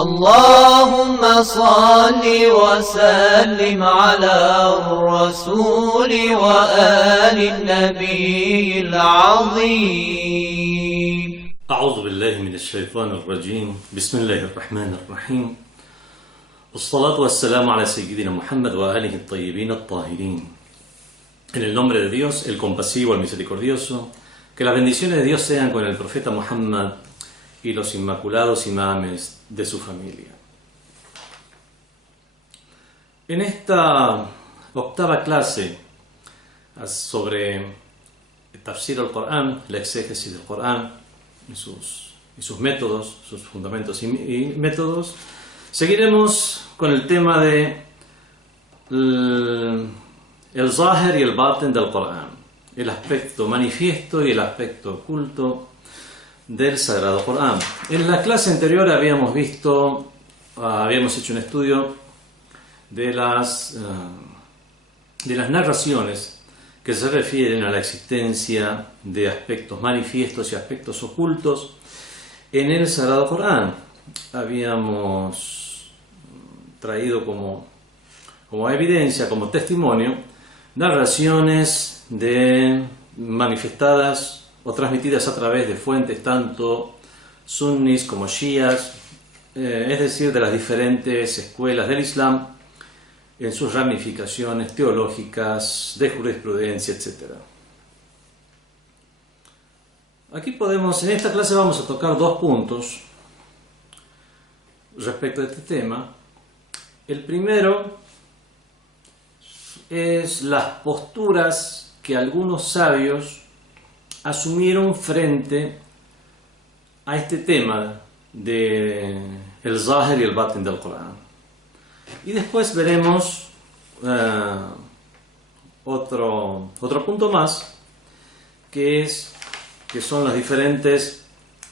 اللهم صل وسلم على الرسول وآل النبي العظيم. أعوذ بالله من الشيطان الرجيم. بسم الله الرحمن الرحيم. والصلاة والسلام على سيدنا Muhammad وآله الطيبين الطاهرين. En el nombre de Dios, el compasivo, el misericordioso, que las bendiciones de Dios sean con el profeta Muhammad y los inmaculados imames de su familia. En esta octava clase sobre el tafsir al Corán, la exégesis del Corán y sus métodos, sus fundamentos y métodos, seguiremos con el tema de el zahir y el batin del Corán, el aspecto manifiesto y el aspecto oculto del Sagrado Corán. En la clase anterior habíamos hecho un estudio de las narraciones que se refieren a la existencia de aspectos manifiestos y aspectos ocultos en el Sagrado Corán. Habíamos traído como evidencia, como testimonio, narraciones manifestadas o transmitidas a través de fuentes tanto sunnis como shias, es decir, de las diferentes escuelas del Islam en sus ramificaciones teológicas, de jurisprudencia, etc. Aquí en esta clase vamos a tocar dos puntos respecto a este tema. El primero es las posturas que algunos sabios asumieron frente a este tema de el zahir y el batin del Corán. Y después veremos otro punto más, que son las diferentes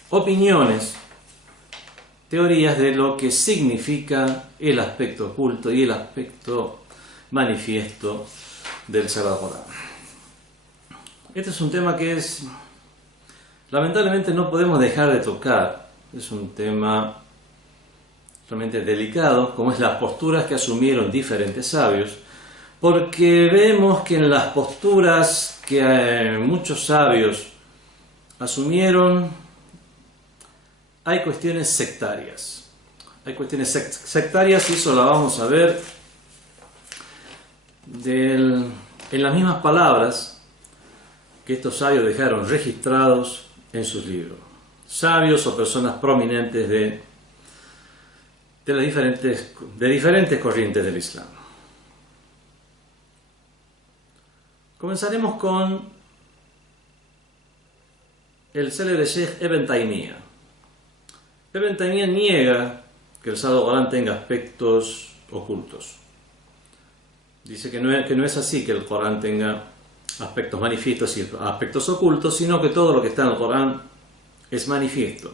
opiniones, teorías de lo que significa el aspecto oculto y el aspecto manifiesto del Sagrado Corán. Este es un tema que lamentablemente no podemos dejar de tocar. Es un tema realmente delicado, como es las posturas que asumieron diferentes sabios, porque vemos que en las posturas que muchos sabios asumieron hay cuestiones sectarias. Hay cuestiones sectarias y eso lo vamos a ver en las mismas palabras que estos sabios dejaron registrados en sus libros. Sabios o personas prominentes de diferentes corrientes del Islam. Comenzaremos con el célebre Sheikh Ibn Taymiyyah. Ibn Taymiyyah niega que el Sagrado Corán tenga aspectos ocultos. Dice que no es así, que el Corán tenga aspectos manifiestos y aspectos ocultos, sino que todo lo que está en el Corán es manifiesto.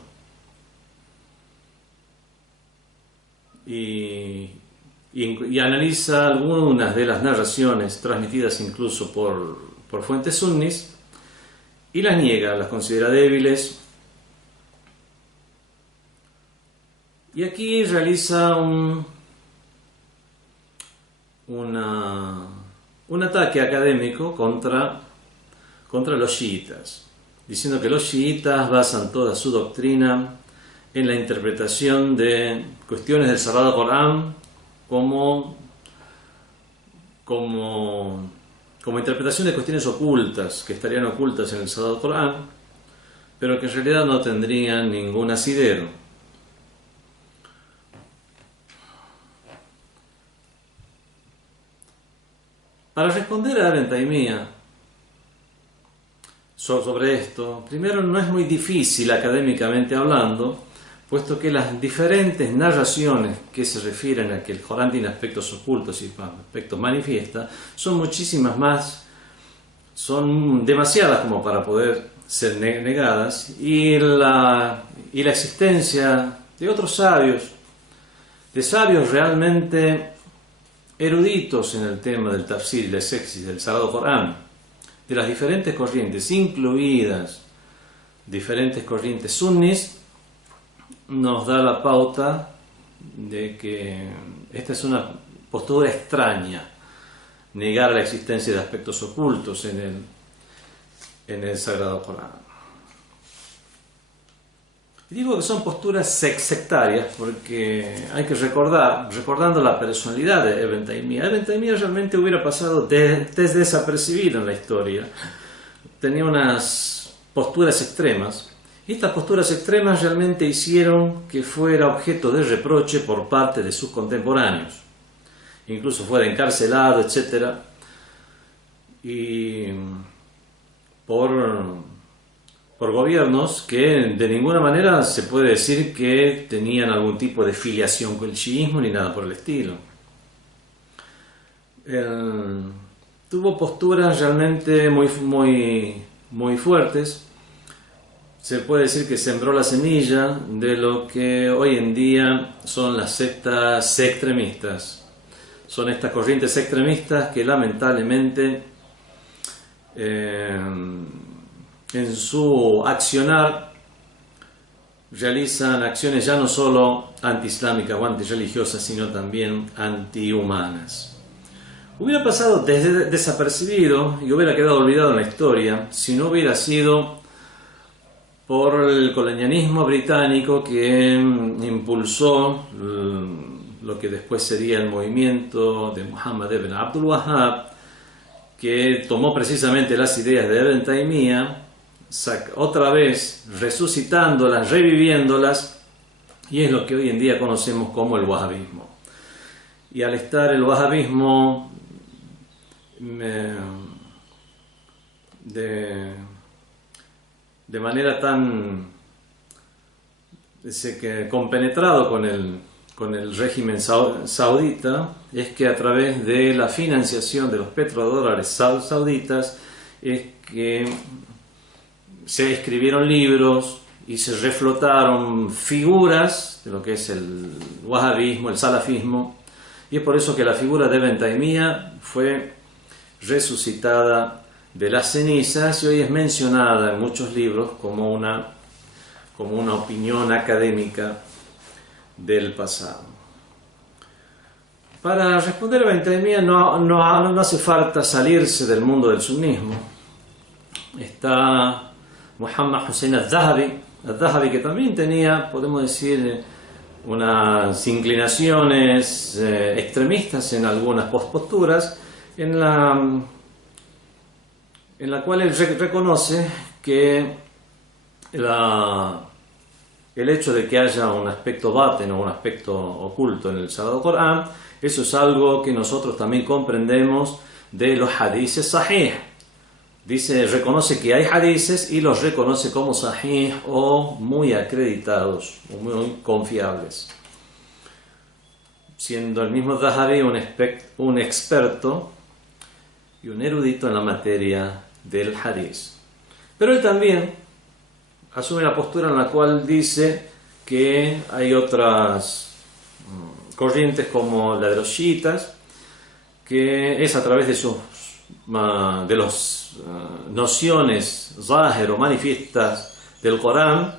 Y analiza algunas de las narraciones transmitidas incluso por fuentes sunnis y las niega, las considera débiles. Y aquí realiza un ataque académico contra los chiitas, diciendo que los chiitas basan toda su doctrina en la interpretación de cuestiones del Sagrado Corán como interpretación de cuestiones ocultas, que estarían ocultas en el Sagrado Corán, pero que en realidad no tendrían ningún asidero. Para responder a Ibn Taymiyyah sobre esto, primero no es muy difícil académicamente hablando, puesto que las diferentes narraciones que se refieren a que el Corán tiene aspectos ocultos y aspectos manifiestos son muchísimas más, son demasiadas como para poder ser negadas, y la existencia de otros sabios, de sabios realmente eruditos en el tema del tafsir y la exégesis del Sagrado Corán, de las diferentes corrientes, incluidas diferentes corrientes sunnis, nos da la pauta de que esta es una postura extraña, negar la existencia de aspectos ocultos en el Sagrado Corán. Digo que son posturas sectarias porque hay que recordando la personalidad de Ibn Taymiyyah. Ibn Taymiyyah realmente hubiera pasado desapercibido en la historia. Tenía unas posturas extremas. Y estas posturas extremas realmente hicieron que fuera objeto de reproche por parte de sus contemporáneos. Incluso fuera encarcelado, etc. Y por gobiernos que de ninguna manera se puede decir que tenían algún tipo de filiación con el chiismo ni nada por el estilo. Tuvo posturas realmente muy fuertes. Se puede decir que sembró la semilla de lo que hoy en día son las sectas extremistas. Son estas corrientes extremistas que lamentablemente en su accionar realizan acciones ya no solo anti-islámicas o antirreligiosas, sino también antihumanas. Hubiera pasado desapercibido y hubiera quedado olvidado en la historia si no hubiera sido por el colonialismo británico que impulsó lo que después sería el movimiento de Muhammad ibn Abdul Wahhab, que tomó precisamente las ideas de Ibn Taymiyyah, otra vez resucitándolas, reviviéndolas, y es lo que hoy en día conocemos como el wahhabismo. Y al estar el wahhabismo de manera tan compenetrado con el régimen saudita, es que a través de la financiación de los petrodólares sauditas es que se escribieron libros y se reflotaron figuras de lo que es el wahhabismo, el salafismo, y es por eso que la figura de Ibn Taymiyyah fue resucitada de las cenizas y hoy es mencionada en muchos libros como una opinión académica del pasado. Para responder a Ibn Taymiyyah no hace falta salirse del mundo del sunnismo. Está Muhammad Hussein al-Dhahabi, que también tenía, podemos decir, unas inclinaciones extremistas en algunas posturas, en la cual él reconoce que el hecho de que haya un aspecto baten o un aspecto oculto en el Sagrado Corán, eso es algo que nosotros también comprendemos de los hadices sahih. Reconoce que hay hadices y los reconoce como sahih o muy acreditados o muy confiables, siendo el mismo Dhahabi un experto y un erudito en la materia del hadith. Pero él también asume la postura en la cual dice que hay otras corrientes como la de los chiitas, que es a través de las nociones zahir o manifiestas del Corán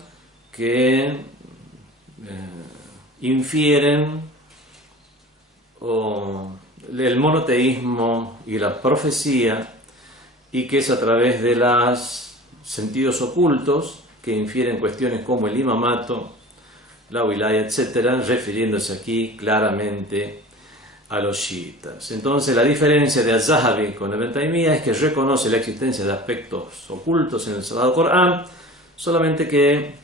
que infieren el monoteísmo y la profecía, y que es a través de los sentidos ocultos que infieren cuestiones como el imamato, la wilaya, etc., refiriéndose aquí claramente a los chiitas. Entonces la diferencia de al-Dhahabi con Ibn Taymiyyah es que reconoce la existencia de aspectos ocultos en el Sagrado Corán, solamente que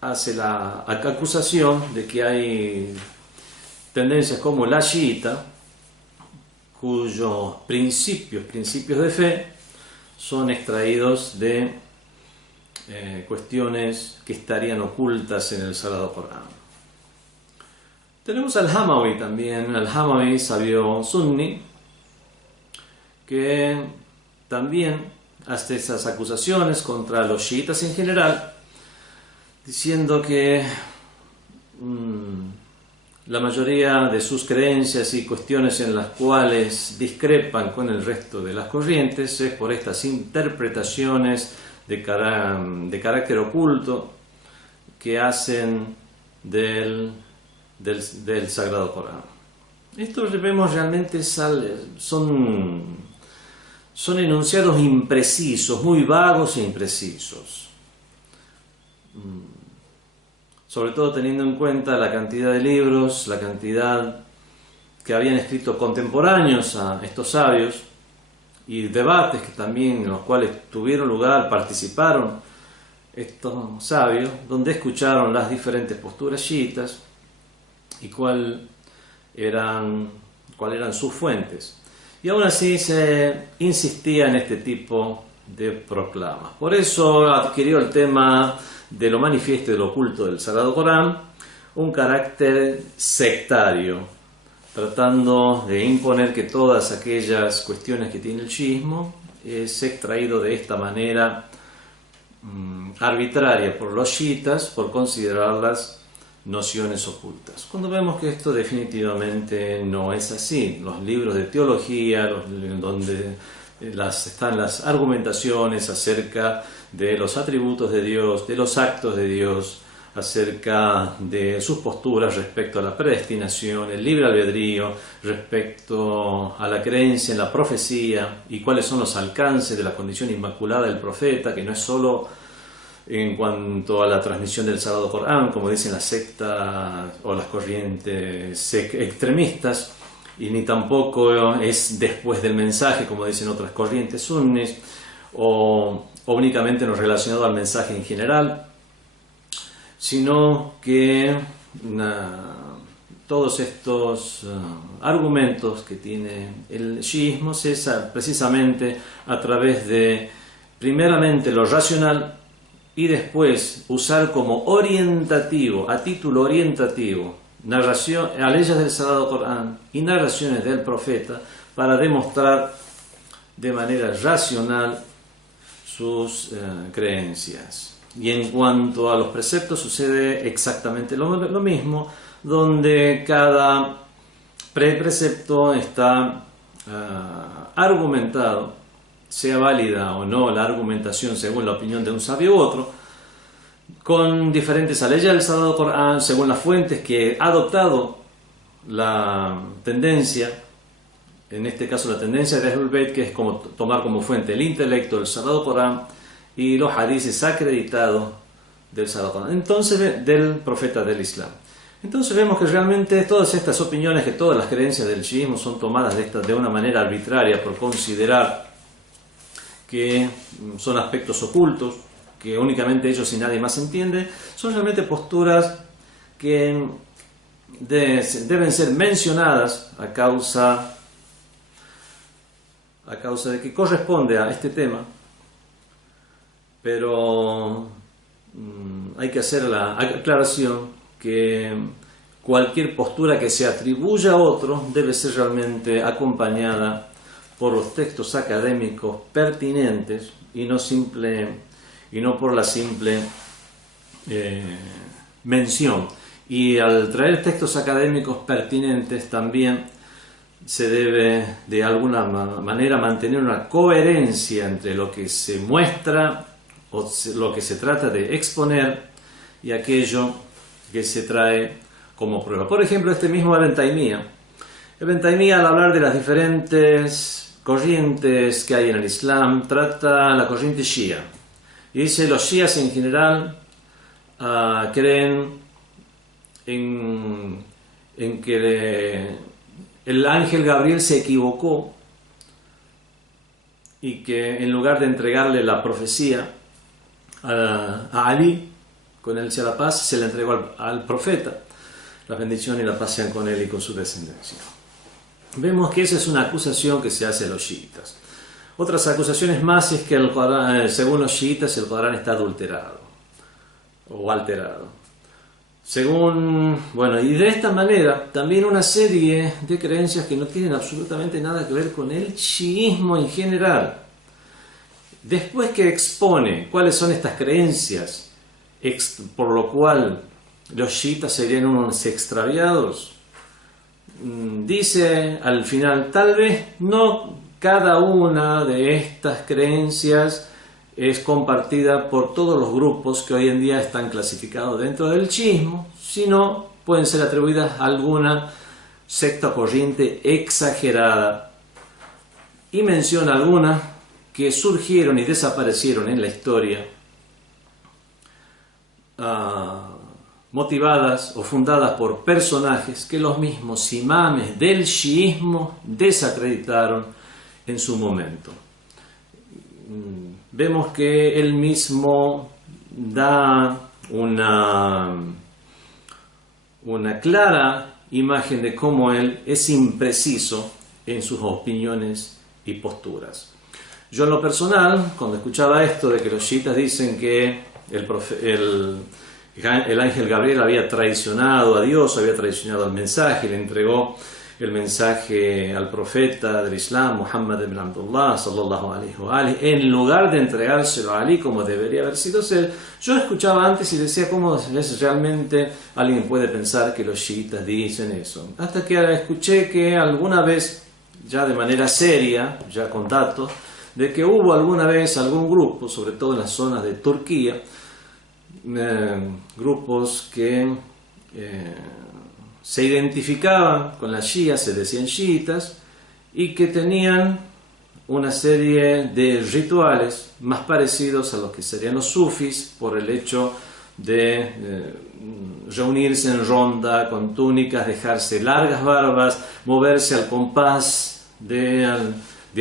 hace la acusación de que hay tendencias como la chiita, cuyos principios de fe son extraídos de cuestiones que estarían ocultas en el Sagrado Corán. Tenemos al Hamawi también, al Hamawi sabio sunni, que también hace esas acusaciones contra los chiitas en general, diciendo que la mayoría de sus creencias y cuestiones en las cuales discrepan con el resto de las corrientes es por estas interpretaciones de carácter oculto que hacen del del Sagrado Corán. Estos vemos realmente son enunciados imprecisos, muy vagos e imprecisos. Sobre todo teniendo en cuenta la cantidad de libros, la cantidad que habían escrito contemporáneos a estos sabios y debates que también en los cuales tuvieron lugar, participaron estos sabios, donde escucharon las diferentes posturas chiitas y cuáles eran sus fuentes. Y aún así se insistía en este tipo de proclamas. Por eso adquirió el tema de lo manifiesto y de lo oculto del Sagrado Corán un carácter sectario, tratando de imponer que todas aquellas cuestiones que tiene el chiismo es extraído de esta manera arbitraria por los chiitas, por considerarlas nociones ocultas. Cuando vemos que esto definitivamente no es así, los libros de teología, donde están las argumentaciones acerca de los atributos de Dios, de los actos de Dios, acerca de sus posturas respecto a la predestinación, el libre albedrío, respecto a la creencia en la profecía y cuáles son los alcances de la condición inmaculada del profeta, que no es solo en cuanto a la transmisión del Sagrado Corán, como dicen las sectas o las corrientes extremistas, y ni tampoco es después del mensaje, como dicen otras corrientes sunnis, o únicamente no relacionado al mensaje en general, sino que todos estos argumentos que tiene el chiismo cesan precisamente a través de, primeramente, lo racional, y después usar como orientativo, a título orientativo, leyes del Sagrado Corán y narraciones del profeta para demostrar de manera racional sus creencias. Y en cuanto a los preceptos sucede exactamente lo mismo, donde cada precepto está argumentado, sea válida o no la argumentación según la opinión de un sabio u otro, con diferentes leyes del Sagrado Corán, según las fuentes que ha adoptado la tendencia, en este caso la tendencia de Ahlul Bayt, que es como tomar como fuente el intelecto del Sagrado Corán y los hadices acreditados del Sagrado Corán, entonces del profeta del Islam. Entonces vemos que realmente todas estas opiniones, que todas las creencias del chiismo son tomadas de una manera arbitraria por considerar que son aspectos ocultos, que únicamente ellos y nadie más entiende, son realmente posturas que deben ser mencionadas a causa de que corresponde a este tema, pero hay que hacer la aclaración que cualquier postura que se atribuya a otro debe ser realmente acompañada por los textos académicos pertinentes y no por la simple mención. Y al traer textos académicos pertinentes también se debe de alguna manera mantener una coherencia entre lo que se muestra o lo que se trata de exponer y aquello que se trae como prueba. Por ejemplo, este mismo Ibn Taymiyya. Ibn Taymiyya, al hablar de las diferentes corrientes que hay en el Islam, trata la corriente shia. Y dice, los shías en general creen en que el ángel Gabriel se equivocó y que en lugar de entregarle la profecía a Ali, con él sea la paz, se la entregó al profeta. La bendición y la paz sean con él y con su descendencia. Vemos que esa es una acusación que se hace a los chiitas. Otras acusaciones más es que el Corán, según los chiitas, el Corán está adulterado o alterado. Y de esta manera también una serie de creencias que no tienen absolutamente nada que ver con el chiismo en general. Después que expone cuáles son estas creencias, por lo cual los chiitas serían unos extraviados, dice al final, tal vez no cada una de estas creencias es compartida por todos los grupos que hoy en día están clasificados dentro del chiismo, sino pueden ser atribuidas a alguna secta o corriente exagerada, y menciona algunas que surgieron y desaparecieron en la historia, motivadas o fundadas por personajes que los mismos imames del chiismo desacreditaron en su momento. Vemos que él mismo da una clara imagen de cómo él es impreciso en sus opiniones y posturas. Yo en lo personal, cuando escuchaba esto de que los chiitas dicen que el ángel Gabriel había traicionado a Dios, había traicionado al mensaje, le entregó el mensaje al profeta del Islam, Muhammad ibn Abdullah, sallallahu alaihi wa alihi, en lugar de entregárselo a Ali como debería haber sido él, yo escuchaba antes y decía, ¿cómo es realmente alguien puede pensar que los chiitas dicen eso? Hasta que escuché que alguna vez, ya de manera seria, ya con datos, de que hubo alguna vez algún grupo, sobre todo en las zonas de Turquía, grupos que se identificaban con las shias, se decían chiitas, y que tenían una serie de rituales más parecidos a los que serían los sufis, por el hecho de reunirse en ronda con túnicas, dejarse largas barbas, moverse al compás de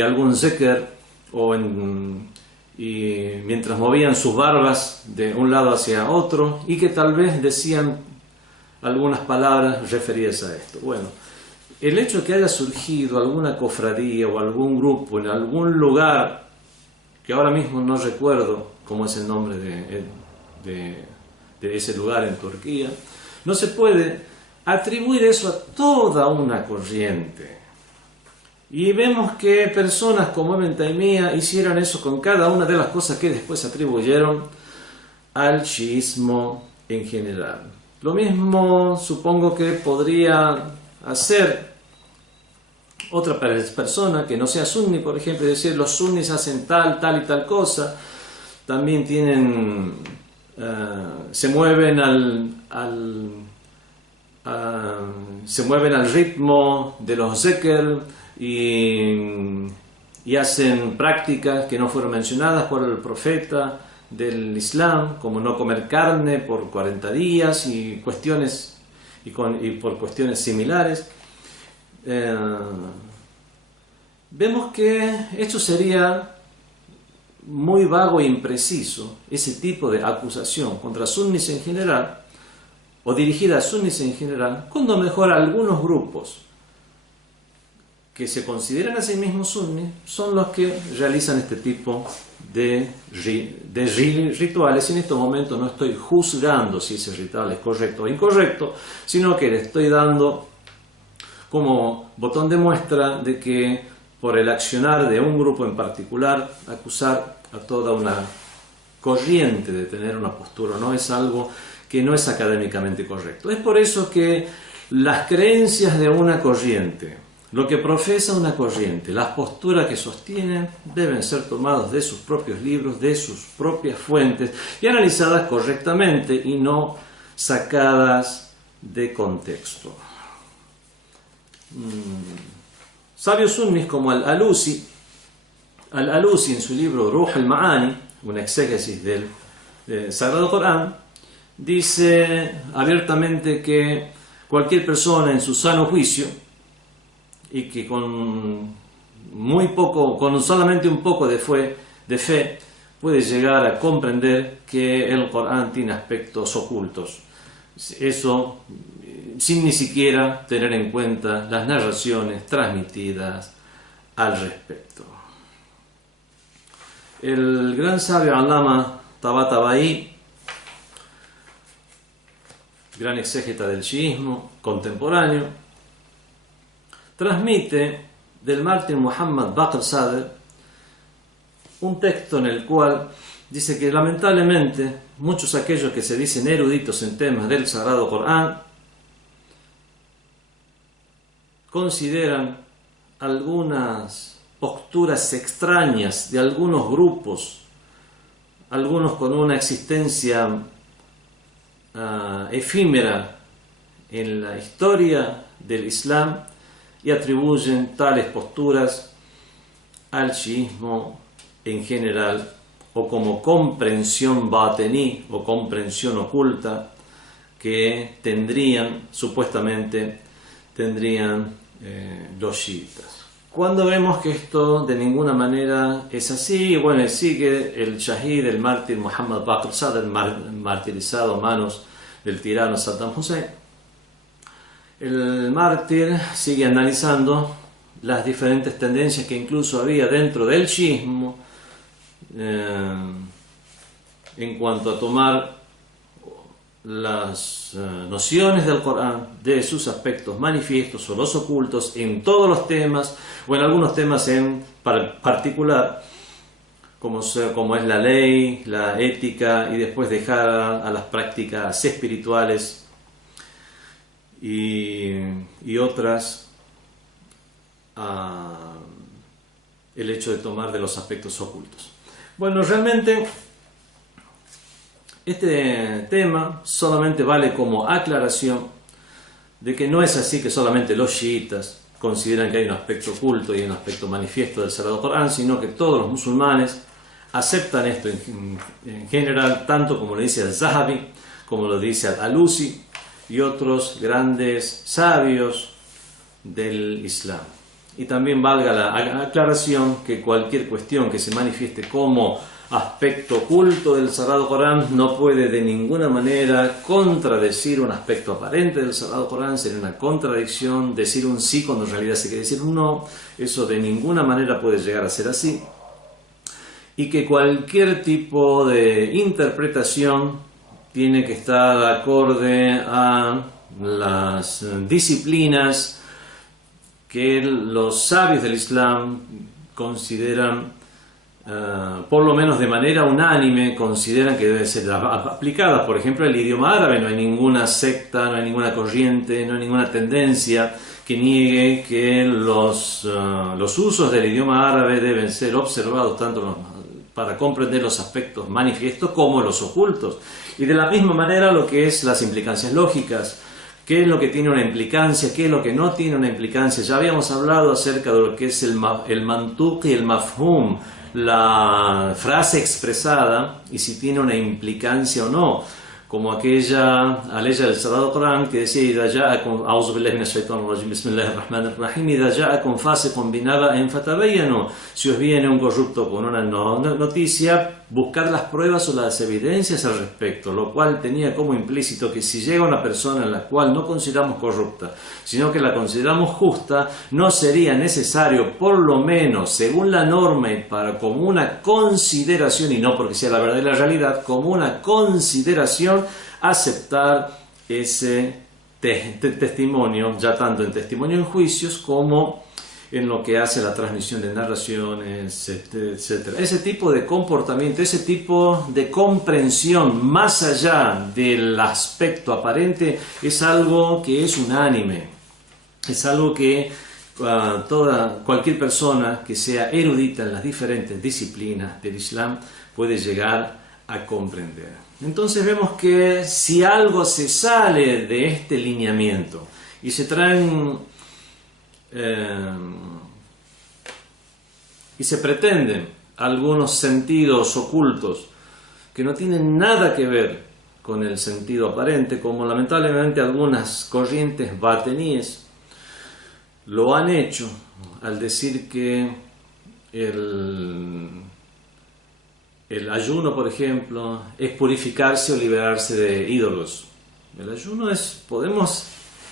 algún zikr, y mientras movían sus barbas de un lado hacia otro, y que tal vez decían algunas palabras referidas a esto. Bueno, el hecho de que haya surgido alguna cofradía o algún grupo en algún lugar, que ahora mismo no recuerdo cómo es el nombre de ese lugar en Turquía, no se puede atribuir eso a toda una corriente. Y vemos que personas como Ibn Taymiyyah hicieron eso con cada una de las cosas que después atribuyeron al chiismo en general. Lo mismo supongo que podría hacer otra persona que no sea sunni, por ejemplo, decir los sunnis hacen tal y tal cosa, también tienen, se mueven al ritmo de los zikr y hacen prácticas que no fueron mencionadas por el profeta del Islam, como no comer carne por 40 días y por cuestiones similares. Vemos que esto sería muy vago e impreciso, ese tipo de acusación contra sunnis en general, o dirigida a sunnis en general, cuando mejor algunos grupos que se consideran a sí mismos sunnis son los que realizan este tipo de rituales. Y en estos momentos no estoy juzgando si ese ritual es correcto o incorrecto, sino que le estoy dando como botón de muestra de que por el accionar de un grupo en particular, acusar a toda una corriente de tener una postura no es algo que no es académicamente correcto. Es por eso que las creencias de una corriente, lo que profesa una corriente, las posturas que sostienen, deben ser tomados de sus propios libros, de sus propias fuentes y analizadas correctamente y no sacadas de contexto. Sabios sunnis como Al-Alusi en su libro Ruh al-Ma'ani, una exégesis del Sagrado Corán, dice abiertamente que cualquier persona en su sano juicio y que con solamente un poco de fe puede llegar a comprender que el Corán tiene aspectos ocultos. Eso sin ni siquiera tener en cuenta las narraciones transmitidas al respecto. El gran sabio Allama Tabatabai, gran exégeta del chiismo contemporáneo, transmite del mártir Muhammad Baqir Sadr un texto en el cual dice que lamentablemente muchos de aquellos que se dicen eruditos en temas del Sagrado Corán consideran algunas posturas extrañas de algunos grupos, algunos con una existencia efímera en la historia del Islam y atribuyen tales posturas al chiismo en general, o como comprensión batení o comprensión oculta que supuestamente tendrían los chiitas. Cuando vemos que esto de ninguna manera es así, bueno, sigue el shahid, el mártir Muhammad Baqir Sadr, martirizado a manos del tirano Saddam Hussein. El mártir sigue analizando las diferentes tendencias que incluso había dentro del chiismo en cuanto a tomar las nociones del Corán, de sus aspectos manifiestos o los ocultos en todos los temas, o en algunos temas en particular, como es la ley, la ética, y después dejar a las prácticas espirituales y otras el hecho de tomar de los aspectos ocultos. Bueno, realmente este tema solamente vale como aclaración de que no es así que solamente los chiitas consideran que hay un aspecto oculto y un aspecto manifiesto del Sagrado Corán, sino que todos los musulmanes aceptan esto en general, tanto como lo dice al-Zahabi, como lo dice al-Alusi y otros grandes sabios del Islam. Y también valga la aclaración que cualquier cuestión que se manifieste como aspecto oculto del Sagrado Corán no puede de ninguna manera contradecir un aspecto aparente del Sagrado Corán. Sería una contradicción decir un sí cuando en realidad se quiere decir un no. Eso de ninguna manera puede llegar a ser así. Y que cualquier tipo de interpretación tiene que estar acorde a las disciplinas que los sabios del Islam consideran, por lo menos de manera unánime, consideran que deben ser aplicadas. Por ejemplo, el idioma árabe. No hay ninguna secta, no hay ninguna corriente, no hay ninguna tendencia que niegue que los usos del idioma árabe deben ser observados tanto para comprender los aspectos manifiestos como los ocultos. Y de la misma manera lo que es las implicancias lógicas. ¿Qué es lo que tiene una implicancia? ¿Qué es lo que no tiene una implicancia? Ya habíamos hablado acerca de lo que es el mantuq y el mafhum, la frase expresada y si tiene una implicancia o no, como aquella aleya del Sagrado Corán que decía: "A'udhu billahi minash shaitanir rajim, bismillahir rahmanir rahim, idha ja'akum fasiqun binaba'in fatabayyanu". Si os viene un corrupto con una noticia, buscar las pruebas o las evidencias al respecto, lo cual tenía como implícito que si llega una persona en la cual no consideramos corrupta, sino que la consideramos justa, no sería necesario, por lo menos según la norma y como una consideración, y no porque sea la verdad y la realidad, como una consideración, aceptar ese testimonio, ya tanto en testimonio en juicios como en lo que hace la transmisión de narraciones, etc. Ese tipo de comportamiento, ese tipo de comprensión más allá del aspecto aparente es algo que es unánime, es algo que cualquier persona que sea erudita en las diferentes disciplinas del Islam puede llegar a comprender. Entonces vemos que si algo se sale de este lineamiento y se traen y se pretenden algunos sentidos ocultos que no tienen nada que ver con el sentido aparente, como lamentablemente algunas corrientes bateníes lo han hecho al decir que el ayuno, por ejemplo, es purificarse o liberarse de ídolos. El ayuno podemos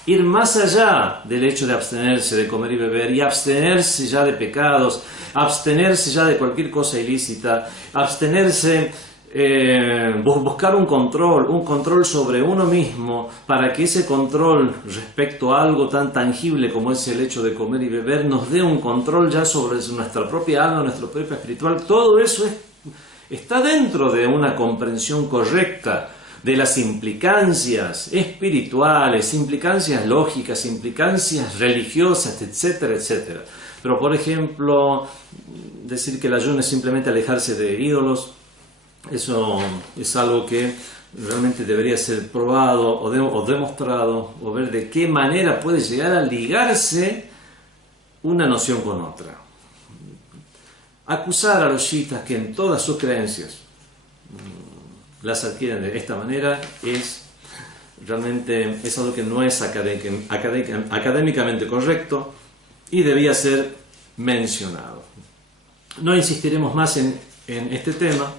ir más allá del hecho de abstenerse de comer y beber y abstenerse ya de pecados, abstenerse ya de cualquier cosa ilícita, abstenerse, buscar un control sobre uno mismo, para que ese control respecto a algo tan tangible como es el hecho de comer y beber nos dé un control ya sobre nuestra propia alma, nuestra propia espiritual. Todo eso está dentro de una comprensión correcta de las implicancias espirituales, implicancias lógicas, implicancias religiosas, etcétera, etcétera. Pero, por ejemplo, decir que el ayuno es simplemente alejarse de ídolos, eso es algo que realmente debería ser probado o demostrado, o ver de qué manera puede llegar a ligarse una noción con otra. Acusar a los chiitas que en todas sus creencias las adquieren de esta manera realmente es algo que no es académicamente correcto y debía ser mencionado. No insistiremos más en este tema,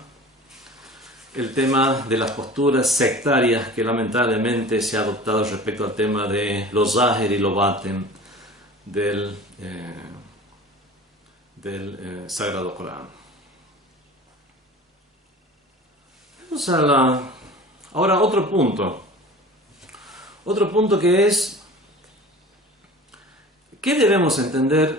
el tema de las posturas sectarias que lamentablemente se ha adoptado respecto al tema de lo zahir y lo baten del Sagrado Corán. Vamos ahora otro punto que es ¿qué debemos entender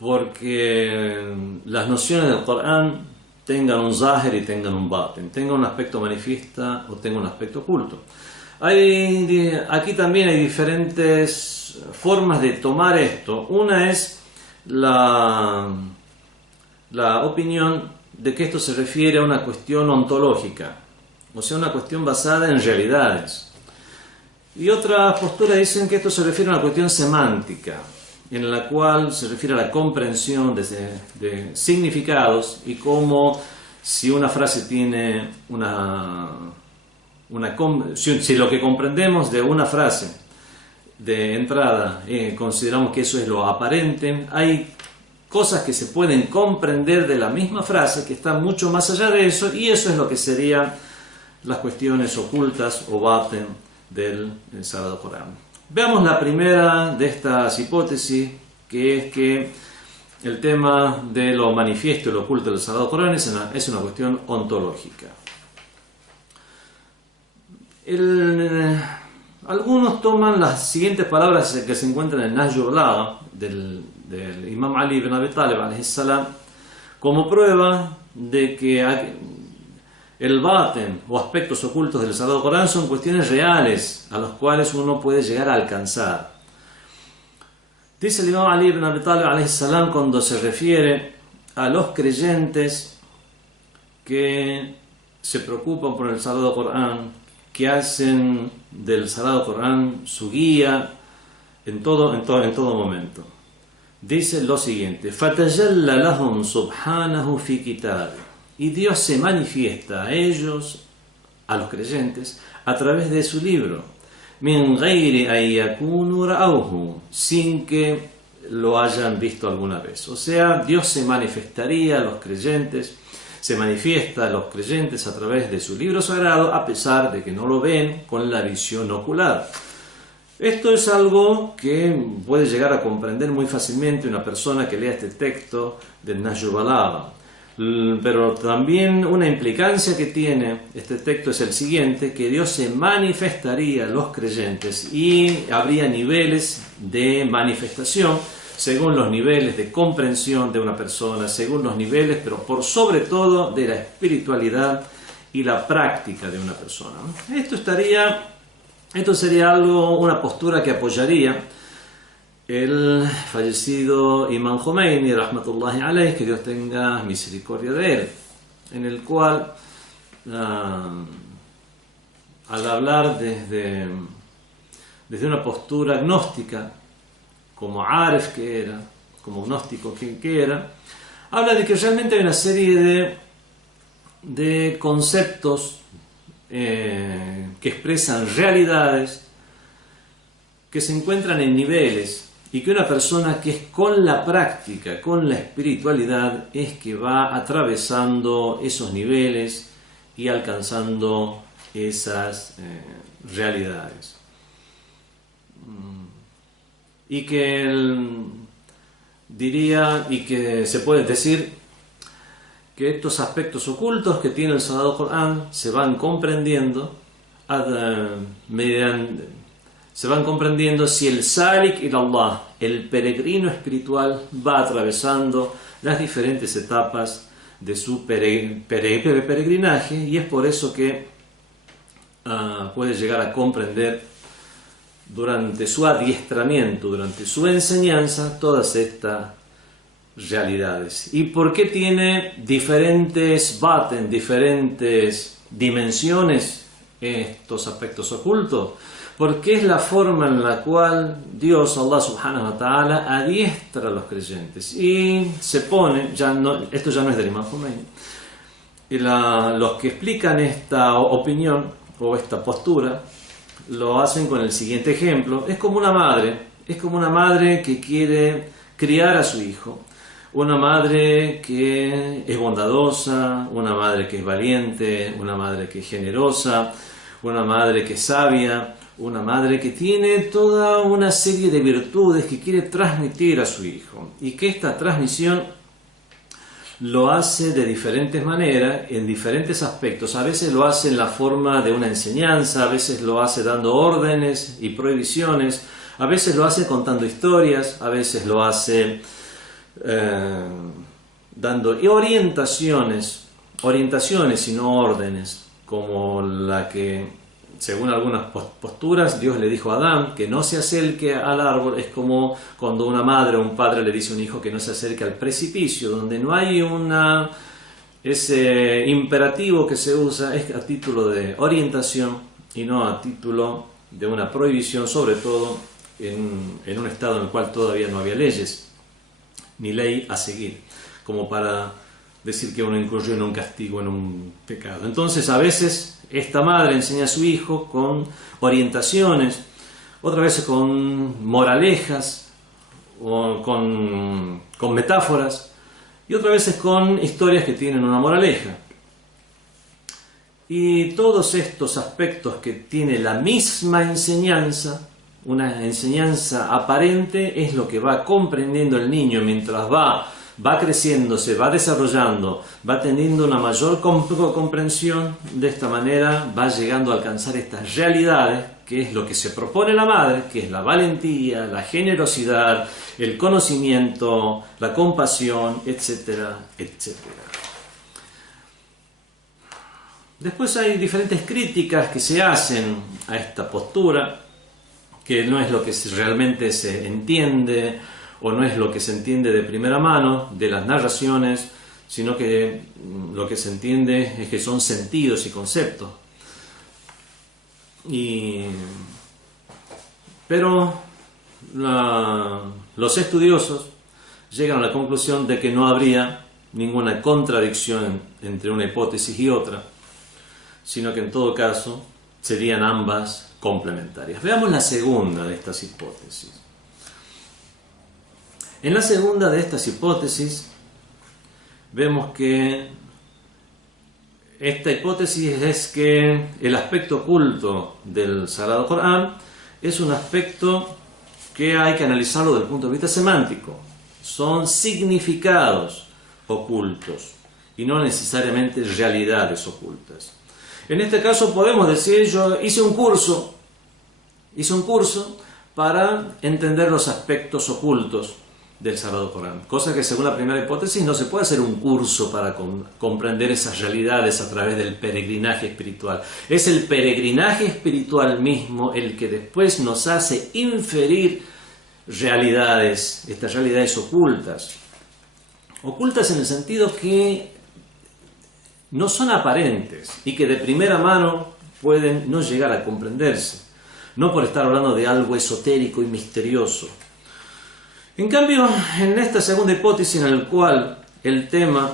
porque las nociones del Corán tengan un zahir y tengan un baten, tengan un aspecto manifiesta o tengan un aspecto oculto? Aquí también hay diferentes formas de tomar esto. Una es la opinión de que esto se refiere a una cuestión ontológica, o sea, una cuestión basada en realidades. Y otras posturas dicen que esto se refiere a una cuestión semántica, en la cual se refiere a la comprensión de significados y cómo si una frase tiene si lo que comprendemos de una frase de entrada consideramos que eso es lo aparente, hay cosas que se pueden comprender de la misma frase que están mucho más allá de eso, y eso es lo que serían las cuestiones ocultas o baten del Sagrado Corán. Veamos la primera de estas hipótesis, que es que el tema de lo manifiesto y lo oculto del Sagrado Corán es una cuestión ontológica. Algunos toman las siguientes palabras que se encuentran en Nahjul Balagha del Imam Ali ibn Abi Talib alayhi salam como prueba de que el baten o aspectos ocultos del Sagrado Corán son cuestiones reales a las cuales uno puede llegar a alcanzar. Dice el Imam Ali ibn Abi Talib alayhi salam cuando se refiere a los creyentes que se preocupan por el Sagrado Corán, que hacen del Sagrado Corán su guía en todo momento. Dice lo siguiente: فَتَجَلَّ لَهُمْ سُبْحَانَهُ فِي كِتَابِهِ. Y Dios se manifiesta a ellos, a los creyentes, a través de su libro. مِنْ غَيْرِ أَنْ يَكُونُوا رَأَوْهُ. Sin que lo hayan visto alguna vez. O sea, Dios se manifestaría a los creyentes, se manifiesta a los creyentes a través de su libro sagrado, a pesar de que no lo ven con la visión ocular. Esto es algo que puede llegar a comprender muy fácilmente una persona que lea este texto del Nahjul Balagha. Pero también una implicancia que tiene este texto es el siguiente: que Dios se manifestaría a los creyentes y habría niveles de manifestación según los niveles de comprensión de una persona, según los niveles, pero por sobre todo, de la espiritualidad y la práctica de una persona. Esto sería una postura que apoyaría el fallecido Imam Khomeini, rahmatullahi alayhi, que Dios tenga misericordia de él, en el cual, al hablar desde una postura agnóstica, como Aref que era, como gnóstico que era, habla de que realmente hay una serie de conceptos que expresan realidades que se encuentran en niveles, y que una persona que es con la práctica, con la espiritualidad, es que va atravesando esos niveles y alcanzando esas realidades. Y que diría, y que se puede decir que estos aspectos ocultos que tiene el Sagrado Corán se van comprendiendo si el salik ila Allah, el peregrino espiritual, va atravesando las diferentes etapas de su peregrinaje, y es por eso que puede llegar a comprender durante su adiestramiento, durante su enseñanza, todas estas realidades. ¿Y por qué tiene diferentes baten, diferentes dimensiones estos aspectos ocultos? Porque es la forma en la cual Dios, Allah subhanahu wa ta'ala, adiestra a los creyentes. Y se pone, esto ya no es del Imam Khomeini, y los que explican esta opinión o esta postura lo hacen con el siguiente ejemplo. Es como una madre que quiere criar a su hijo, una madre que es bondadosa, una madre que es valiente, una madre que es generosa, una madre que es sabia, una madre que tiene toda una serie de virtudes que quiere transmitir a su hijo, y que esta transmisión lo hace de diferentes maneras, en diferentes aspectos. A veces lo hace en la forma de una enseñanza, a veces lo hace dando órdenes y prohibiciones, a veces lo hace contando historias, a veces lo hace dando orientaciones y no órdenes, como la que, según algunas posturas, Dios le dijo a Adán que no se acerque al árbol. Es como cuando una madre o un padre le dice a un hijo que no se acerque al precipicio, donde no hay ese imperativo que se usa, es a título de orientación y no a título de una prohibición, sobre todo en un estado en el cual todavía no había leyes ni ley a seguir, como para decir que uno incurrió en un castigo, en un pecado. Entonces, a veces esta madre enseña a su hijo con orientaciones, otras veces con moralejas, o con metáforas, y otras veces con historias que tienen una moraleja. Y todos estos aspectos que tiene la misma enseñanza, una enseñanza aparente, es lo que va comprendiendo el niño mientras va creciendo, se va desarrollando, va teniendo una mayor comprensión. De esta manera va llegando a alcanzar estas realidades, que es lo que se propone la madre, que es la valentía, la generosidad, el conocimiento, la compasión, etcétera, etcétera. Después hay diferentes críticas que se hacen a esta postura, que no es lo que realmente se entiende, o no es lo que se entiende de primera mano de las narraciones, sino que lo que se entiende es que son sentidos y conceptos. Pero los estudiosos llegan a la conclusión de que no habría ninguna contradicción entre una hipótesis y otra, sino que en todo caso serían ambas complementarias. Veamos la segunda de estas hipótesis. En la segunda de estas hipótesis vemos que esta hipótesis es que el aspecto oculto del Sagrado Corán es un aspecto que hay que analizarlo desde el punto de vista semántico. Son significados ocultos y no necesariamente realidades ocultas. En este caso podemos decir, yo hice un curso para entender los aspectos ocultos del Sagrado Corán, cosa que según la primera hipótesis no se puede hacer un curso para comprender esas realidades a través del peregrinaje espiritual. Es el peregrinaje espiritual mismo el que después nos hace inferir realidades, estas realidades ocultas en el sentido que no son aparentes y que de primera mano pueden no llegar a comprenderse, no por estar hablando de algo esotérico y misterioso. En cambio, en esta segunda hipótesis, en la cual el tema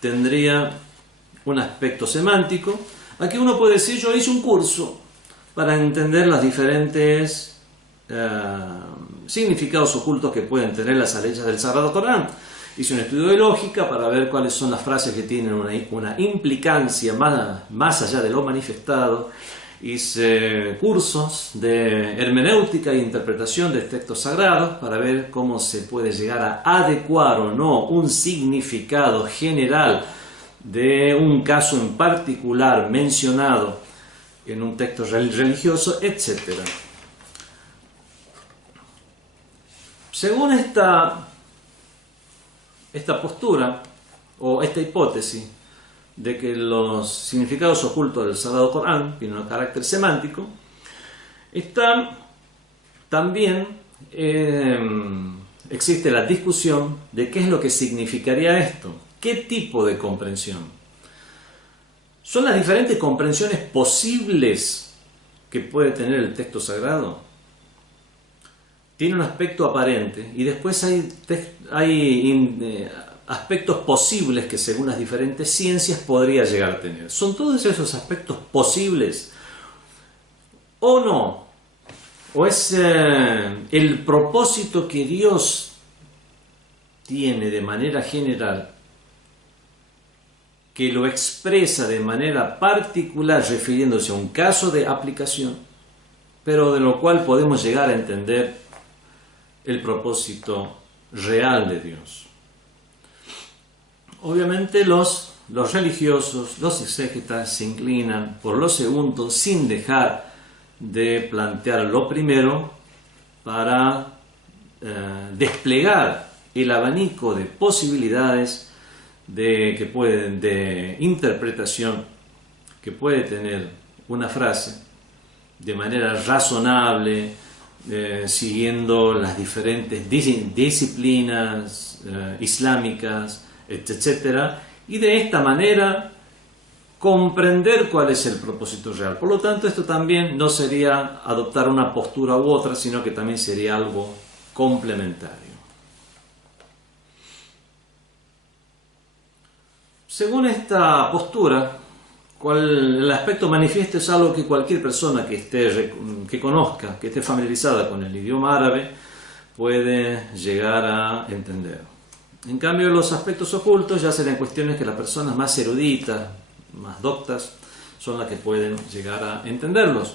tendría un aspecto semántico, aquí uno puede decir, yo hice un curso para entender los diferentes significados ocultos que pueden tener las aleyas del Sagrado Corán. Hice un estudio de lógica para ver cuáles son las frases que tienen una implicancia más allá de lo manifestado. Hice cursos de hermenéutica e interpretación de textos sagrados para ver cómo se puede llegar a adecuar o no un significado general de un caso en particular mencionado en un texto religioso, etc. Según esta postura o esta hipótesis de que los significados ocultos del Sagrado Corán tienen un carácter semántico, también existe la discusión de qué es lo que significaría esto, qué tipo de comprensión. son las diferentes comprensiones posibles que puede tener el texto sagrado. Tiene un aspecto aparente y después hay aspectos posibles que según las diferentes ciencias podría llegar a tener. ¿Son todos esos aspectos posibles o no? ¿O es el propósito que Dios tiene de manera general, que lo expresa de manera particular refiriéndose a un caso de aplicación, pero de lo cual podemos llegar a entender el propósito real de Dios? Obviamente los religiosos, los exégetas se inclinan por lo segundo sin dejar de plantear lo primero para desplegar el abanico de posibilidades de interpretación que puede tener una frase de manera razonable, siguiendo las diferentes disciplinas islámicas, etc. Y de esta manera comprender cuál es el propósito real. Por lo tanto, esto también no sería adoptar una postura u otra, sino que también sería algo complementario. Según esta postura, el aspecto manifiesto es algo que cualquier persona que conozca, que esté familiarizada con el idioma árabe, puede llegar a entender. En cambio, los aspectos ocultos ya serían cuestiones que las personas más eruditas, más doctas, son las que pueden llegar a entenderlos.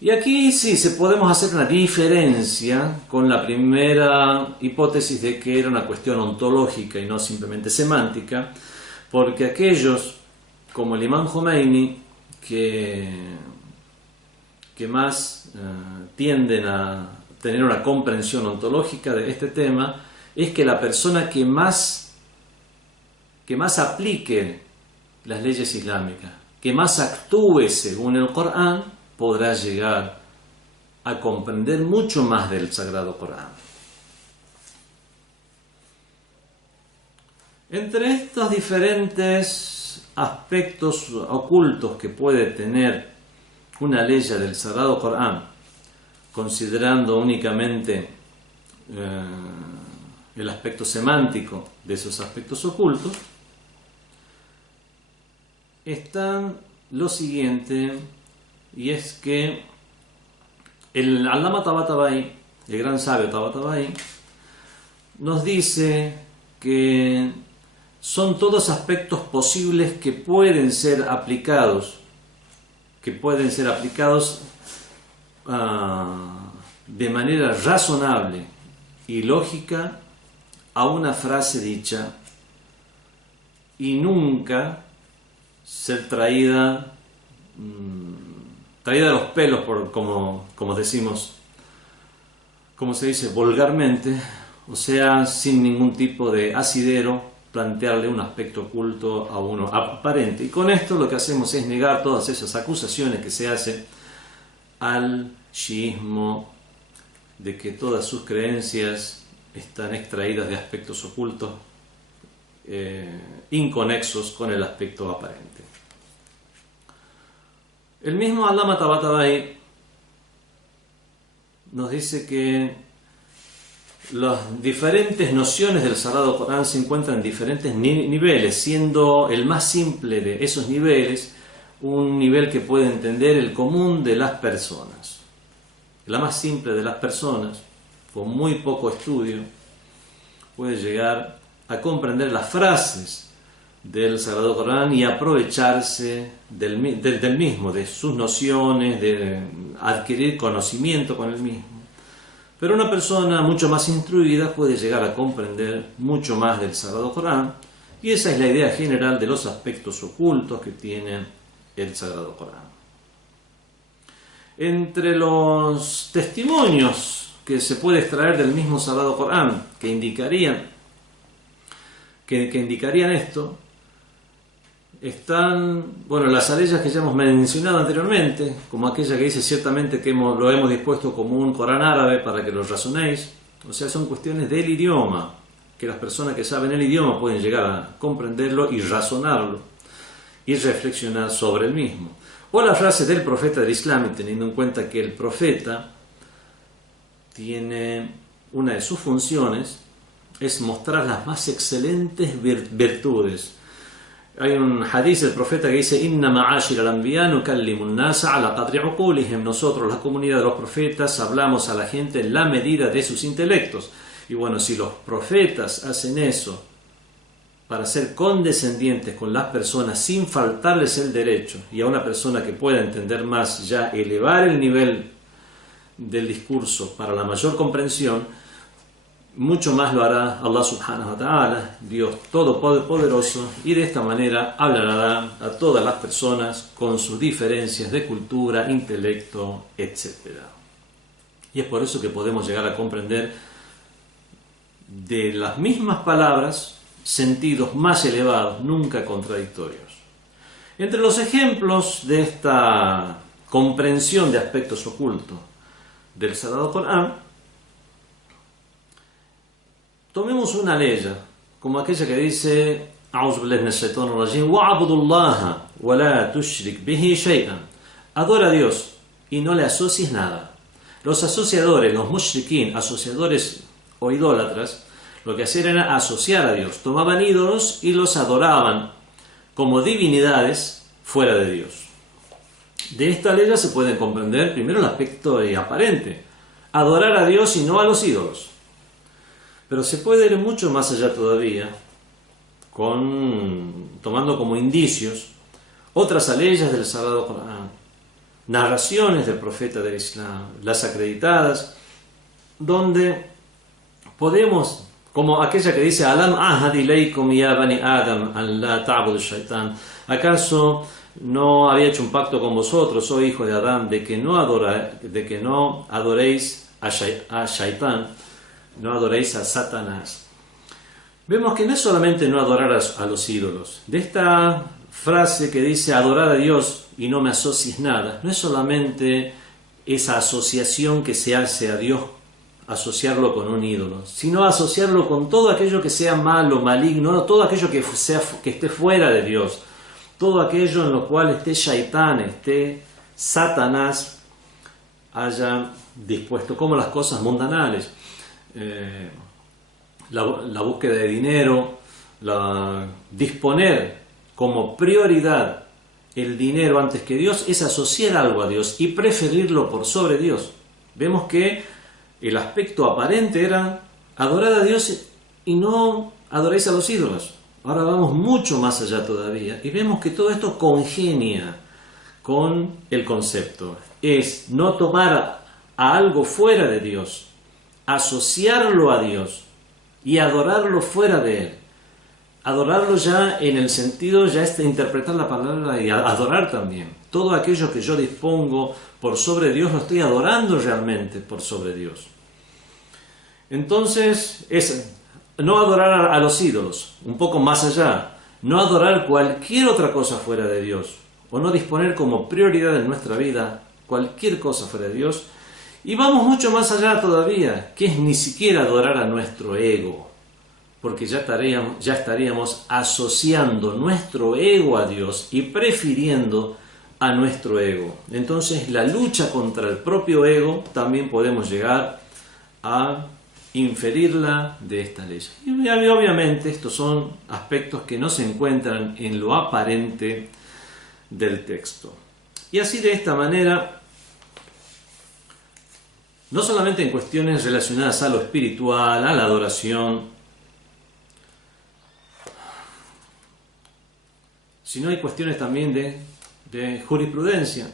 Y aquí sí podemos hacer una diferencia con la primera hipótesis de que era una cuestión ontológica y no simplemente semántica, porque aquellos como el Imam Khomeini que más tienden a tener una comprensión ontológica de este tema, es que la persona que más aplique las leyes islámicas, que más actúe según el Corán, podrá llegar a comprender mucho más del Sagrado Corán. Entre estos diferentes aspectos ocultos que puede tener una ley del Sagrado Corán, considerando únicamente el aspecto semántico de esos aspectos ocultos, están lo siguiente, y es que el Allama Tabatabai, el gran sabio Tabatabai, nos dice que son todos aspectos posibles que pueden ser aplicados de manera razonable y lógica a una frase dicha y nunca ser traída de los pelos, como decimos, como se dice vulgarmente, o sea, sin ningún tipo de asidero, plantearle un aspecto oculto a uno aparente. Y con esto lo que hacemos es negar todas esas acusaciones que se hacen al chiismo de que todas sus creencias están extraídas de aspectos ocultos inconexos con el aspecto aparente. El mismo Allama Tabatabai nos dice que las diferentes nociones del Sagrado Corán se encuentran en diferentes niveles, siendo el más simple de esos niveles un nivel que puede entender el común de las personas. La más simple de las personas, con muy poco estudio, puede llegar a comprender las frases del Sagrado Corán y aprovecharse del mismo, de sus nociones, de adquirir conocimiento con el mismo. Pero una persona mucho más instruida puede llegar a comprender mucho más del Sagrado Corán, y esa es la idea general de los aspectos ocultos que tiene el Sagrado Corán. Entre los testimonios que se puede extraer del mismo Sagrado Corán que indicarían esto, están, las aleyas que ya hemos mencionado anteriormente, como aquella que dice ciertamente que lo hemos dispuesto como un Corán árabe para que lo razonéis. O sea, son cuestiones del idioma, que las personas que saben el idioma pueden llegar a comprenderlo y razonarlo. y reflexionar sobre el mismo. O la frase del profeta del Islam, teniendo en cuenta que el profeta tiene una de sus funciones, es mostrar las más excelentes virtudes. Hay un hadith del profeta que dice: Inna ma'ashir al-anbiya nukallimu an-nasa ala qadri uqulihim. Nosotros, la comunidad de los profetas, hablamos a la gente en la medida de sus intelectos. Y bueno, si los profetas hacen eso para ser condescendientes con las personas sin faltarles el derecho, y a una persona que pueda entender más ya elevar el nivel del discurso para la mayor comprensión, mucho más lo hará Allah subhanahu wa ta'ala, Dios todopoderoso, y de esta manera hablará a todas las personas con sus diferencias de cultura, intelecto, etc. Y es por eso que podemos llegar a comprender de las mismas palabras sentidos más elevados, nunca contradictorios. Entre los ejemplos de esta comprensión de aspectos ocultos del Sagrado Corán, tomemos una ley como aquella que dice: A'udhu billahi minash shaitanir rajim, wa'budullaha wa la tushrik bihi shay'an. Adora a Dios y no le asocies nada. Los asociadores, los mushrikin, asociadores o idólatras, lo que hacían era asociar a Dios. Tomaban ídolos y los adoraban como divinidades fuera de Dios. De esta ley ya se puede comprender primero el aspecto aparente: adorar a Dios y no a los ídolos. Pero se puede ir mucho más allá todavía, tomando como indicios otras leyes del Sagrado Corán, narraciones del profeta del Islam, las acreditadas, donde podemos, como aquella que dice: Alam ahad ilaykum ya bani Adam an la ta'budu shaitan. ¿Acaso no había hecho un pacto con vosotros, oh hijos de Adán, de que no adoréis a Shaitán, no adoréis a Satanás? Vemos que no es solamente no adorar a los ídolos. De esta frase que dice adorar a Dios y no me asocies nada, no es solamente esa asociación que se hace a Dios, asociarlo con un ídolo, sino asociarlo con todo aquello que sea malo, maligno, todo aquello que esté fuera de Dios, todo aquello en lo cual esté Shaitán, esté Satanás, haya dispuesto, como las cosas mundanales, la búsqueda de dinero, disponer como prioridad el dinero antes que Dios, es asociar algo a Dios y preferirlo por sobre Dios. Vemos que el aspecto aparente era adorar a Dios y no adoréis a los ídolos. Ahora vamos mucho más allá todavía y vemos que todo esto congenia con el concepto. Es no tomar a algo fuera de Dios, asociarlo a Dios y adorarlo fuera de Él. Adorarlo ya en el sentido, ya es interpretar la palabra y adorar también. Todo aquello que yo dispongo por sobre Dios lo estoy adorando realmente por sobre Dios. Entonces es no adorar a los ídolos, un poco más allá, no adorar cualquier otra cosa fuera de Dios, o no disponer como prioridad en nuestra vida cualquier cosa fuera de Dios. Y vamos mucho más allá todavía, que es ni siquiera adorar a nuestro ego, porque ya estaríamos asociando nuestro ego a Dios y prefiriendo a nuestro ego. Entonces la lucha contra el propio ego también podemos llegar a inferirla de esta ley. Y obviamente estos son aspectos que no se encuentran en lo aparente del texto. Y así, de esta manera, no solamente en cuestiones relacionadas a lo espiritual, a la adoración, sino hay cuestiones también de jurisprudencia.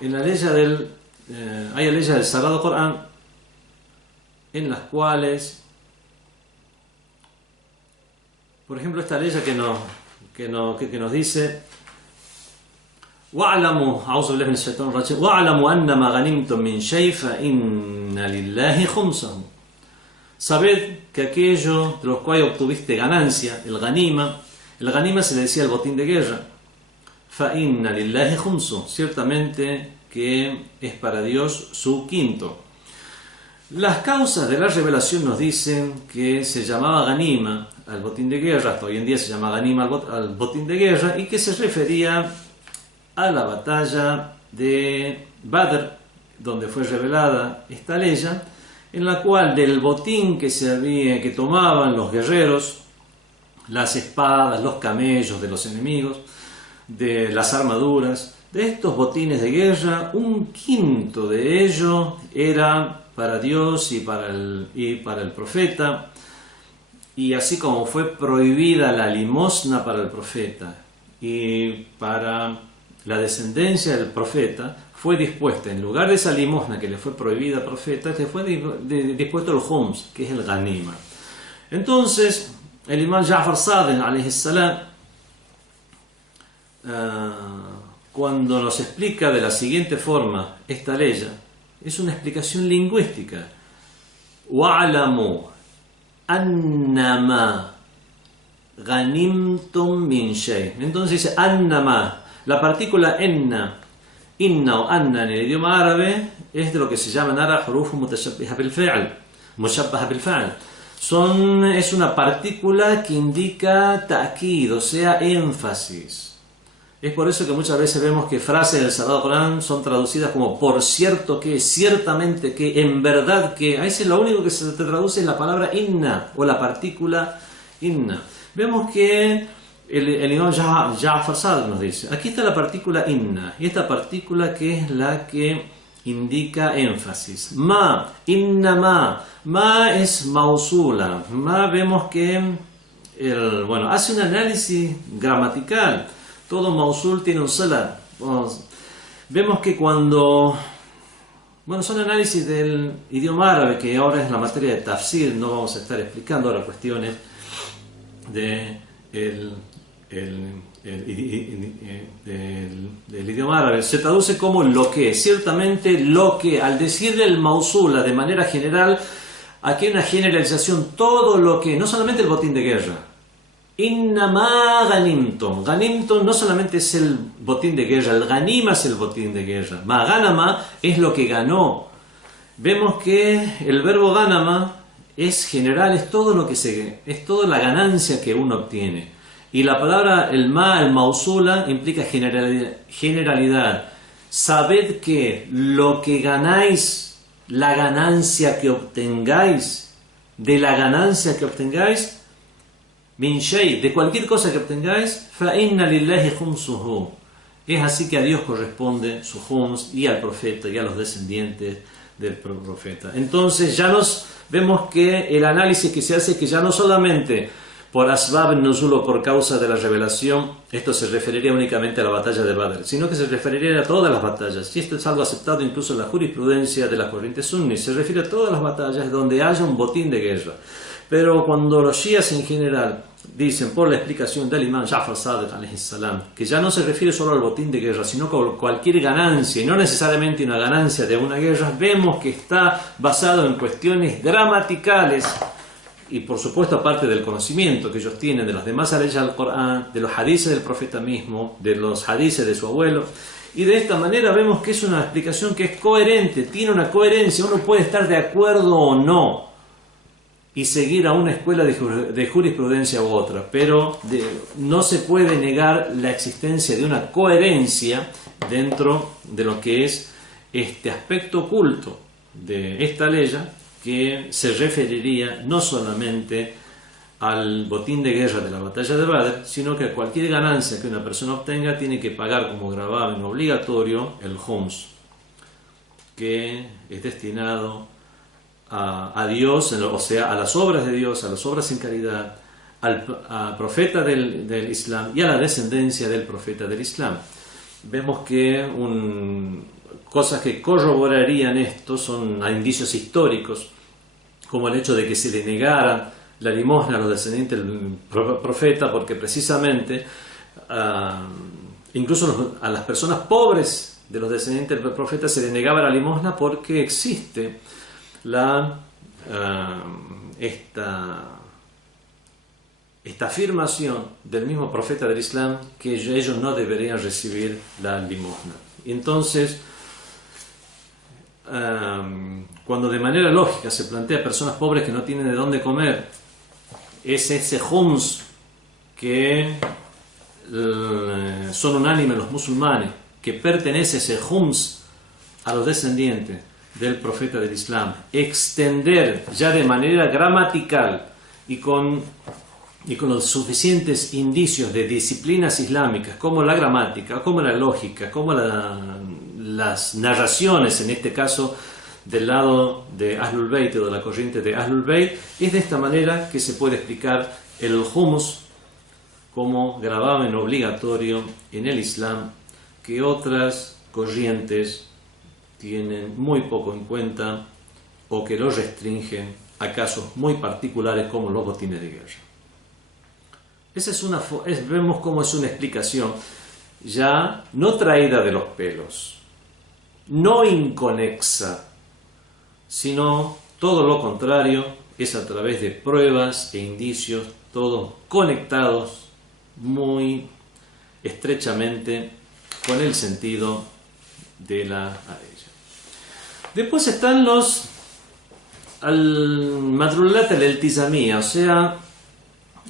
En la ley hay leyes del Sagrado Corán en las cuales, por ejemplo, esta ley que nos dice: وَاعْلَمُوا أَعُوذُ بِاللَّهِ مِنَ الشَّيْطَانِ الرَّجِيمِ وَاعْلَمُوا أَنَّمَا غَنِمْتُم مِّن شَيْءٍ فَإِنَّ لِلَّهِ خُمْسَهُ. Sabed que aquello de los cuales obtuviste ganancia, el ganima se le decía el botín de guerra. فَإِنَّ لِلَّهِ خُمْسُهُ, ciertamente que es para Dios su quinto. Las causas de la revelación nos dicen que se llamaba ganima al botín de guerra, hasta hoy en día se llama ganima al botín de guerra, y que se refería a la batalla de Badr, donde fue revelada esta ley, en la cual del botín que tomaban los guerreros, las espadas, los camellos de los enemigos, de las armaduras, de estos botines de guerra, un quinto de ello era para Dios y para el profeta, y así como fue prohibida la limosna para el profeta y para la descendencia del profeta, fue dispuesta, en lugar de esa limosna que le fue prohibida al profeta, le fue dispuesto el khums, que es el ganima. Entonces, el imam Ja'far Sadiq, alayhi salam, cuando nos explica de la siguiente forma esta ley, es una explicación lingüística. وَعْلَمُوا أَنَّمَا غَنِمْتُم مِّن شَيْءٍ. Entonces dice أَنَّمَا. La partícula inna o anna en el idioma árabe es de lo que se llama en árabe huruf mutashabbiha bil fi'l, mushabbaha bil fi'l. Es una partícula que indica ta'kid, o sea, énfasis. Es por eso que muchas veces vemos que frases del Sagrado Corán son traducidas como por cierto que, ciertamente que, en verdad que. A veces lo único que se te traduce es la palabra inna o la partícula inna. Vemos que el imam Ja'far Sadiq nos dice, aquí está la partícula inna, y esta partícula que es la que indica énfasis. Inna ma es mausula. Ma vemos que hace un análisis gramatical. Todo mausul tiene un sala. Vemos que cuando... son análisis del idioma árabe, que ahora es la materia de tafsir, no vamos a estar explicando ahora cuestiones del idioma árabe. Se traduce como lo que, ciertamente lo que. Al decirle el mausula de manera general, aquí hay una generalización, todo lo que, no solamente el botín de guerra. Innama ganimtum. Ganimtum no solamente es el botín de guerra, el ganima es el botín de guerra. Ma ganama es lo que ganó. Vemos que el verbo ganama es general, es todo lo que es toda la ganancia que uno obtiene. Y la palabra el mausula implica generalidad. Sabed que lo que ganáis, la ganancia que obtengáis, de la ganancia que obtengáis, min shay, de cualquier cosa que obtengáis, fa inna lillahi khumsuhu. Es así que a Dios corresponde su khums, y al profeta y a los descendientes del profeta. Entonces ya nos vemos que el análisis que se hace es que ya no solamente por asbab nuzul o por causa de la revelación, esto se referiría únicamente a la batalla de Badr, sino que se referiría a todas las batallas. Y esto es algo aceptado incluso en la jurisprudencia de la corriente sunni. Se refiere a todas las batallas donde haya un botín de guerra. Pero cuando los shias en general dicen, por la explicación del imam Ja'far Sadiq alayhi salam, que ya no se refiere solo al botín de guerra, sino con cualquier ganancia, y no necesariamente una ganancia de una guerra, vemos que está basado en cuestiones gramaticales, y por supuesto aparte del conocimiento que ellos tienen de las demás leyes del Corán, de los hadices del profeta mismo, de los hadices de su abuelo, y de esta manera vemos que es una explicación que es coherente, tiene una coherencia. Uno puede estar de acuerdo o no y seguir a una escuela de jurisprudencia u otra, pero no se puede negar la existencia de una coherencia dentro de lo que es este aspecto oculto de esta ley, que se referiría no solamente al botín de guerra de la batalla de Badr, sino que a cualquier ganancia que una persona obtenga tiene que pagar como gravamen obligatorio el khums, que es destinado a Dios, o sea, a las obras de Dios, a las obras en caridad, al profeta del Islam y a la descendencia del profeta del Islam. Vemos que cosas que corroborarían esto son indicios históricos, como el hecho de que se le negara la limosna a los descendientes del profeta, porque precisamente incluso a las personas pobres de los descendientes del profeta se les negaba la limosna, porque existe esta afirmación del mismo profeta del Islam que ellos no deberían recibir la limosna. Entonces, cuando de manera lógica se plantea a personas pobres que no tienen de dónde comer es ese Hums que son unánimes los musulmanes, que pertenece ese Hums a los descendientes del profeta del Islam. Extender ya de manera gramatical y con los suficientes indicios de disciplinas islámicas, como la gramática, como la lógica, como las narraciones, en este caso del lado de Ahlul Bayt o de la corriente de Ahlul Bayt, es de esta manera que se puede explicar el Hums como gravamen obligatorio en el Islam, que otras corrientes tienen muy poco en cuenta o que lo restringen a casos muy particulares como los botines de guerra. Vemos cómo es una explicación ya no traída de los pelos, no inconexa, sino todo lo contrario, es a través de pruebas e indicios, todos conectados muy estrechamente con el sentido de la areya. Después están los al-madrulat al-iltizamiyya, o sea,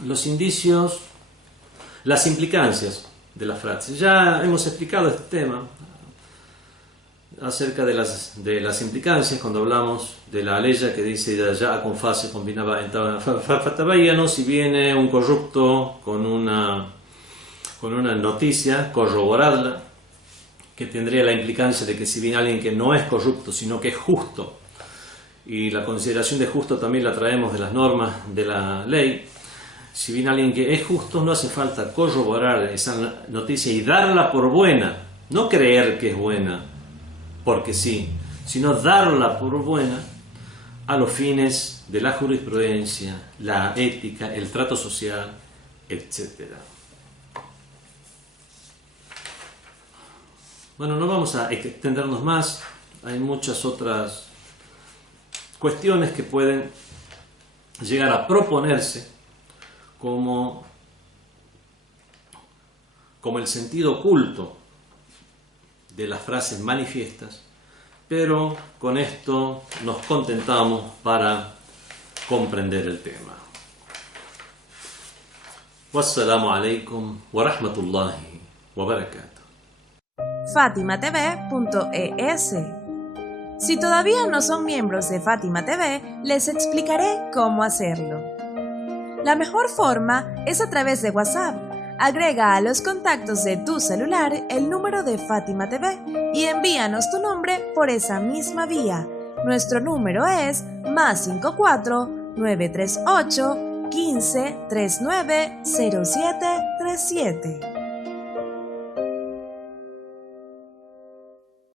los indicios, las implicancias de la frase. Ya hemos explicado este tema acerca de las implicancias cuando hablamos de la aleya que dice ya con fase combinaba fatabayano, si viene un corrupto con una noticia, corroborarla, que tendría la implicancia de que si viene alguien que no es corrupto sino que es justo, y la consideración de justo también la traemos de las normas de la ley, si viene alguien que es justo no hace falta corroborar esa noticia y darla por buena, no creer que es buena porque sí, sino darla por buena a los fines de la jurisprudencia, la ética, el trato social, etc. Bueno, no vamos a extendernos más, hay muchas otras cuestiones que pueden llegar a proponerse como el sentido oculto de las frases manifiestas, pero con esto nos contentamos para comprender el tema. Wassalamu alaikum wa rahmatullahi wa barakatuh. FatimaTV.es. Si todavía no son miembros de Fátima TV, les explicaré cómo hacerlo. La mejor forma es a través de WhatsApp. Agrega a los contactos de tu celular el número de Fátima TV y envíanos tu nombre por esa misma vía. Nuestro número es +54 938 15 39 07 37.